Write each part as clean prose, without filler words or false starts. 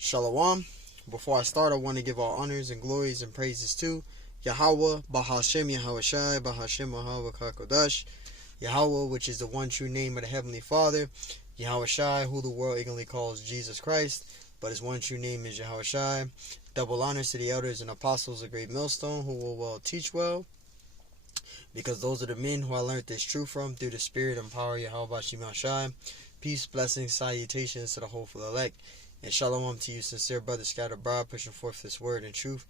Shalom. Before I start, I want to give all honors and glories and praises to Yahweh, Bahashem Yahawashi, Bahashem Yahweh Kakodash, Yahweh, which is the one true name of the Heavenly Father, Yahawashi, who the world ignorantly calls Jesus Christ, but his one true name is Yahawashi. Double honors to the elders and apostles of Great Millstone, who will well teach well, because those are the men who I learned this truth from through the spirit and power of Yahweh Bashem Yahshai. Peace, blessings, salutations to the hopeful elect. And shalom to you, sincere brothers scattered abroad, pushing forth this word in truth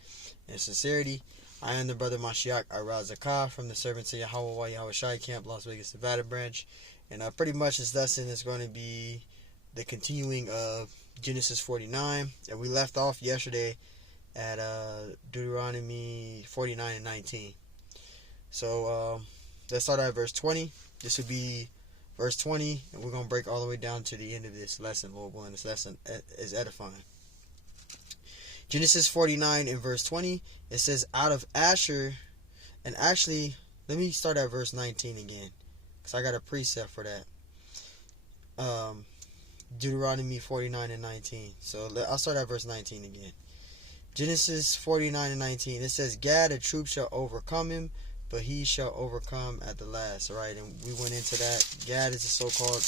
and sincerity. I am the brother Mashiach Arazakah from the Servants of Yahweh Yahawashi Camp, Las Vegas, Nevada branch. And pretty much this lesson is going to be the continuing of Genesis 49. And we left off yesterday at Deuteronomy 49 and 19. So let's start at verse 20. This would be verse 20, and we're going to break all the way down to the end of this lesson, Lord willing. This lesson is edifying. Genesis 49 and verse 20, it says, out of Asher, and actually, let me start at verse 19 again, because I got a precept for that. Deuteronomy 49 and 19. So I'll start at verse 19 again. Genesis 49 and 19, it says, Gad, a troop shall overcome him, but he shall overcome at the last. All right, and we went into that. Gad is the so-called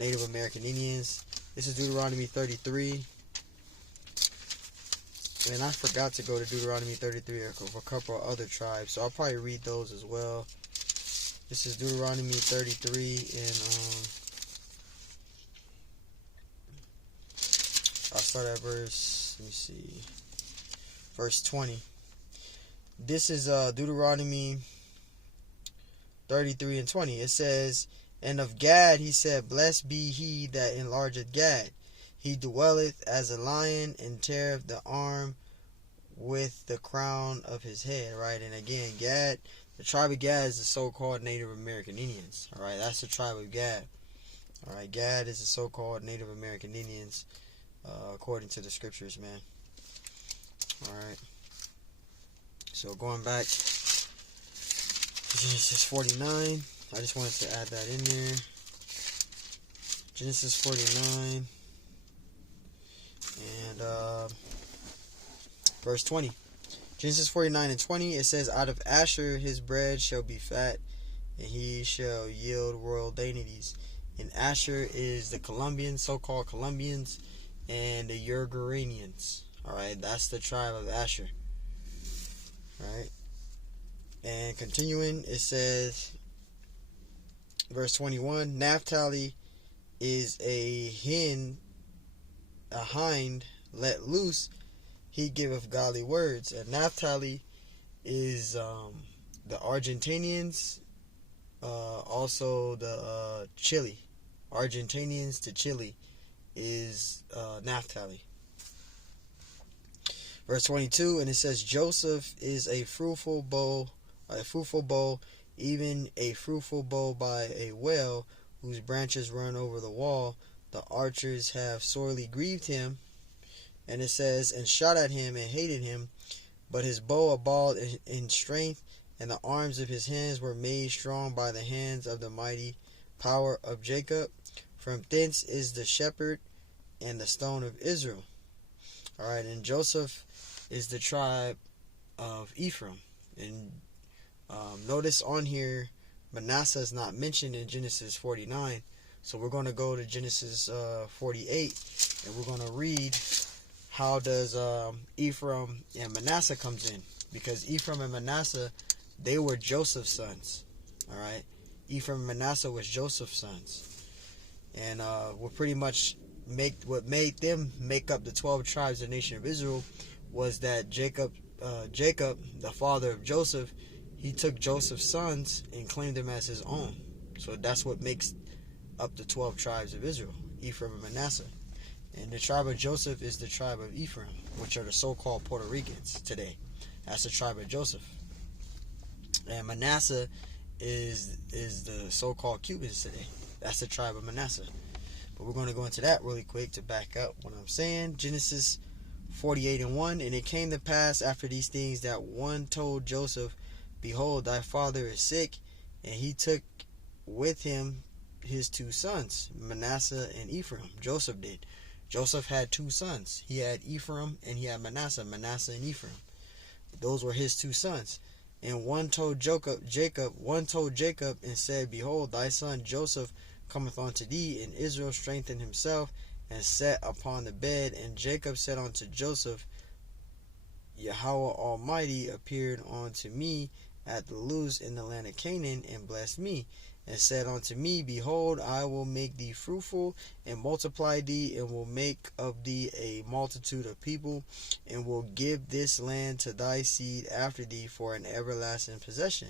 Native American Indians. This is Deuteronomy 33. And I forgot to go to Deuteronomy 33 of a couple of other tribes, so I'll probably read those as well. This is Deuteronomy 33, and I'll start at verse, let me see, verse 20. This is Deuteronomy 33 and 20. It says, and of Gad he said, blessed be he that enlargeth Gad. He dwelleth as a lion, and teareth the arm with the crown of his head. Right, and again, Gad, the tribe of Gad is the so-called Native American Indians. All right, that's the tribe of Gad. All right, Gad is the so-called Native American Indians, according to the scriptures, man. All right. So going back to Genesis 49, I just wanted to add that in there. Genesis 49 and verse 20. Genesis 49 and 20, it says, out of Asher his bread shall be fat, and he shall yield royal dainties. And Asher is the Colombians, so-called Colombians, and the Uruguayans. Alright, that's the tribe of Asher. Right, and continuing, it says, verse 21, Naphtali is a hind let loose, he giveth godly words. And Naphtali is the Argentinians, also the Chile. Argentinians to Chile is Naphtali. Verse 22, and it says, Joseph is a fruitful bow, even a fruitful bow by a well, whose branches run over the wall. The archers have sorely grieved him. And it says, and shot at him and hated him, but his bow abode in strength, and the arms of his hands were made strong by the hands of the mighty power of Jacob. From thence is the shepherd and the stone of Israel. All right, and Joseph is the tribe of Ephraim. And notice on here, Manasseh is not mentioned in Genesis 49. So we're going to go to Genesis 48, and we're going to read how does Ephraim and Manasseh comes in. Because Ephraim and Manasseh, they were Joseph's sons. All right, Ephraim and Manasseh was Joseph's sons. And what pretty much what made them make up the 12 tribes of the nation of Israel was that Jacob, the father of Joseph, he took Joseph's sons and claimed them as his own. So that's what makes up the 12 tribes of Israel, Ephraim and Manasseh. And the tribe of Joseph is the tribe of Ephraim, which are the so-called Puerto Ricans today. That's the tribe of Joseph. And Manasseh is the so-called Cubans today. That's the tribe of Manasseh. But we're going to go into that really quick to back up what I'm saying. Genesis 48 and 1, and it came to pass after these things that one told Joseph, behold, thy father is sick, and he took with him his two sons, Manasseh and Ephraim. Joseph did. Joseph had two sons. He had Ephraim and he had Manasseh. Manasseh and Ephraim. Those were his two sons. And one told Jacob and said, Behold, thy son Joseph cometh unto thee. And Israel strengthened himself and sat upon the bed. And Jacob said unto Joseph, Yahweh Almighty appeared unto me at the Luz in the land of Canaan, and blessed me, and said unto me, Behold, I will make thee fruitful, and multiply thee, and will make of thee a multitude of people, and will give this land to thy seed after thee for an everlasting possession.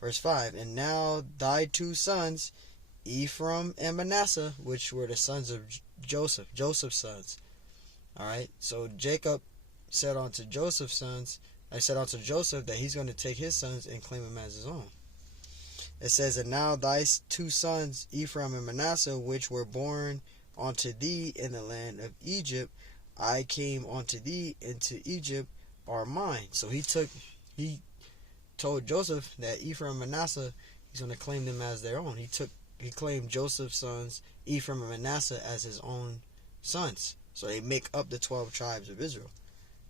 Verse 5, And now thy two sons, Ephraim and Manasseh, which were the sons of Joseph's sons. Alright, so Jacob said unto Joseph that he's going to take his sons and claim them as his own. It says, And now thy two sons, Ephraim and Manasseh, which were born unto thee in the land of Egypt, I came unto thee into Egypt, are mine. So he told Joseph that Ephraim and Manasseh, he's going to claim them as their own. He claimed Joseph's sons, Ephraim and Manasseh, as his own sons. So they make up the 12 tribes of Israel.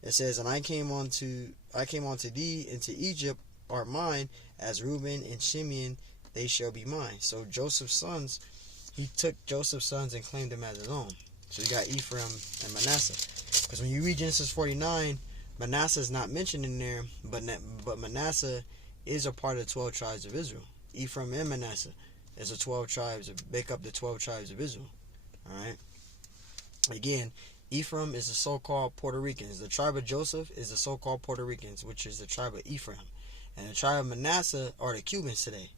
It says, And I came unto thee into Egypt, are mine, as Reuben and Simeon, they shall be mine. So Joseph's sons, he took Joseph's sons and claimed them as his own. So you got Ephraim and Manasseh. Because when you read Genesis 49, Manasseh is not mentioned in there, but Manasseh is a part of the 12 tribes of Israel. Ephraim and Manasseh is the 12 tribes, make up the 12 tribes of Israel. Alright? Again, Ephraim is the so-called Puerto Ricans. The tribe of Joseph is the so-called Puerto Ricans, which is the tribe of Ephraim. And the tribe of Manasseh are the Cubans today.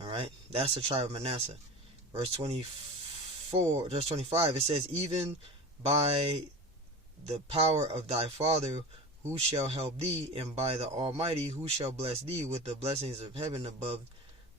Alright? That's the tribe of Manasseh. Verse 25, it says, Even by the power of thy father, who shall help thee, and by the Almighty, who shall bless thee with the blessings of heaven above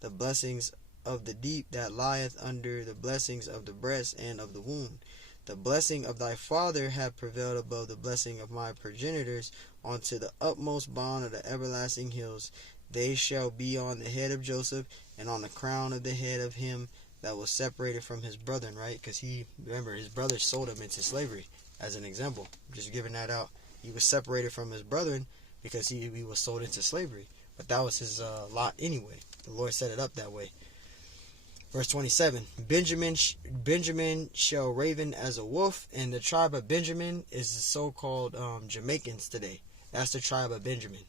the blessings of the deep that lieth under the blessings of the breast and of the womb. The blessing of thy father hath prevailed above the blessing of my progenitors unto the utmost bound of the everlasting hills. They shall be on the head of Joseph, and on the crown of the head of him that was separated from his brethren, right? Because remember, his brothers sold him into slavery, as an example. Just giving that out. He was separated from his brethren because he was sold into slavery. But that was his lot anyway. The Lord set it up that way. Verse 27, Benjamin shall raven as a wolf, and the tribe of Benjamin is the so-called Jamaicans today. That's the tribe of Benjamin.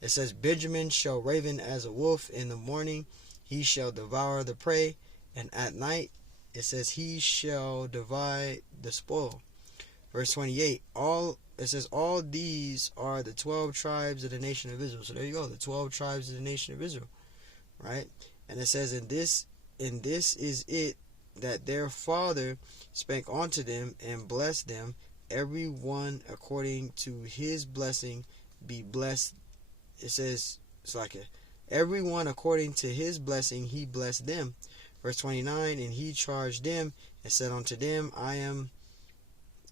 It says, Benjamin shall raven as a wolf. In the morning he shall devour the prey, and at night it says he shall divide the spoil. Verse 28, it says, all these are the 12 tribes of the nation of Israel. So there you go, the 12 tribes of the nation of Israel. Right? And it says, And this is it, that their father spake unto them and blessed them, every one according to his blessing be blessed. It says, every one according to his blessing he blessed them. Verse 29, And he charged them and said unto them, I am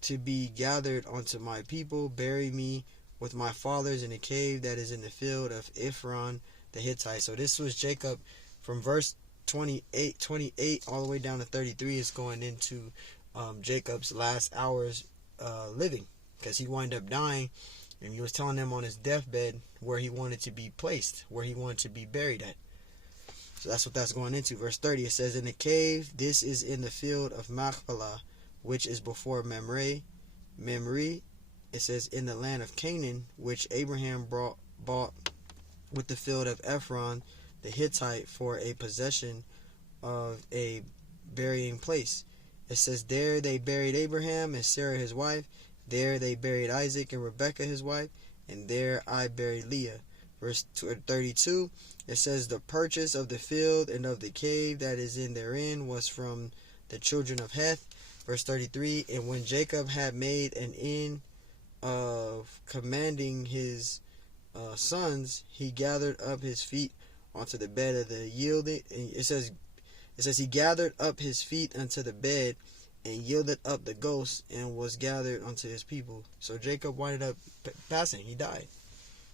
to be gathered unto my people. Bury me with my fathers in the cave that is in the field of Ephron the Hittite. So this was Jacob from verse 28 all the way down to 33 is going into Jacob's last hours living, because he wound up dying, and he was telling them on his deathbed where he wanted to be placed, where he wanted to be buried at. So that's what that's going into. Verse 30, it says, In the cave, this is in the field of Machpelah, which is before Mamre. It says, in the land of Canaan, which Abraham bought with the field of Ephron the Hittite for a possession of a burying place. It says, There they buried Abraham and Sarah his wife. There they buried Isaac and Rebekah his wife. And there I buried Leah. Verse 32, it says, The purchase of the field and of the cave that is in therein was from the children of Heth. Verse 33, And when Jacob had made an end of commanding his sons, he gathered up his feet onto the bed of the yielded. And it says he gathered up his feet unto the bed and yielded up the ghost and was gathered unto his people. So Jacob winded up passing. He died.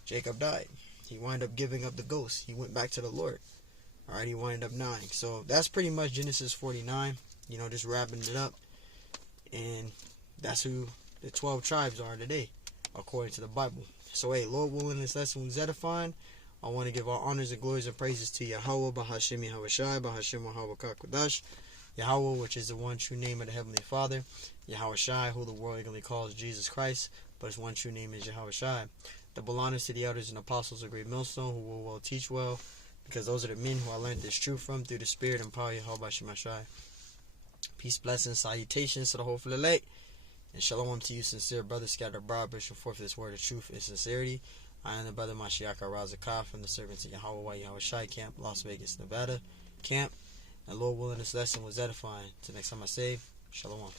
Jacob died. He wound up giving up the ghost. He went back to the Lord. Alright, he wound up dying. So that's pretty much Genesis 49. Just wrapping it up. And That's who the 12 tribes are today, according to the Bible. So, hey, Lord willing, this lesson was edifying. I want to give all honors and glories and praises to Yahweh, Bahashim Yahweh Shai, Bahashim Yahweh Kakodash, Yahweh, which is the one true name of the Heavenly Father, Yahweh Shai, who the world eagerly calls Jesus Christ, but his one true name is Yahweh Shai. Double honors to the elders and apostles of Great Millstone, who will well teach well, because those are the men who I learned this truth from through the Spirit and power of Yahweh Shai. Peace, blessings, salutations to the whole elect, and shalom to you, sincere brothers scattered abroad, pushing forth this word of truth and sincerity. I am the brother Mashiach Razakah from the servants of Yahweh Yahweh Shai Camp, Las Vegas, Nevada Camp. And Lord willing, this lesson was edifying. Till next time I say, shalom.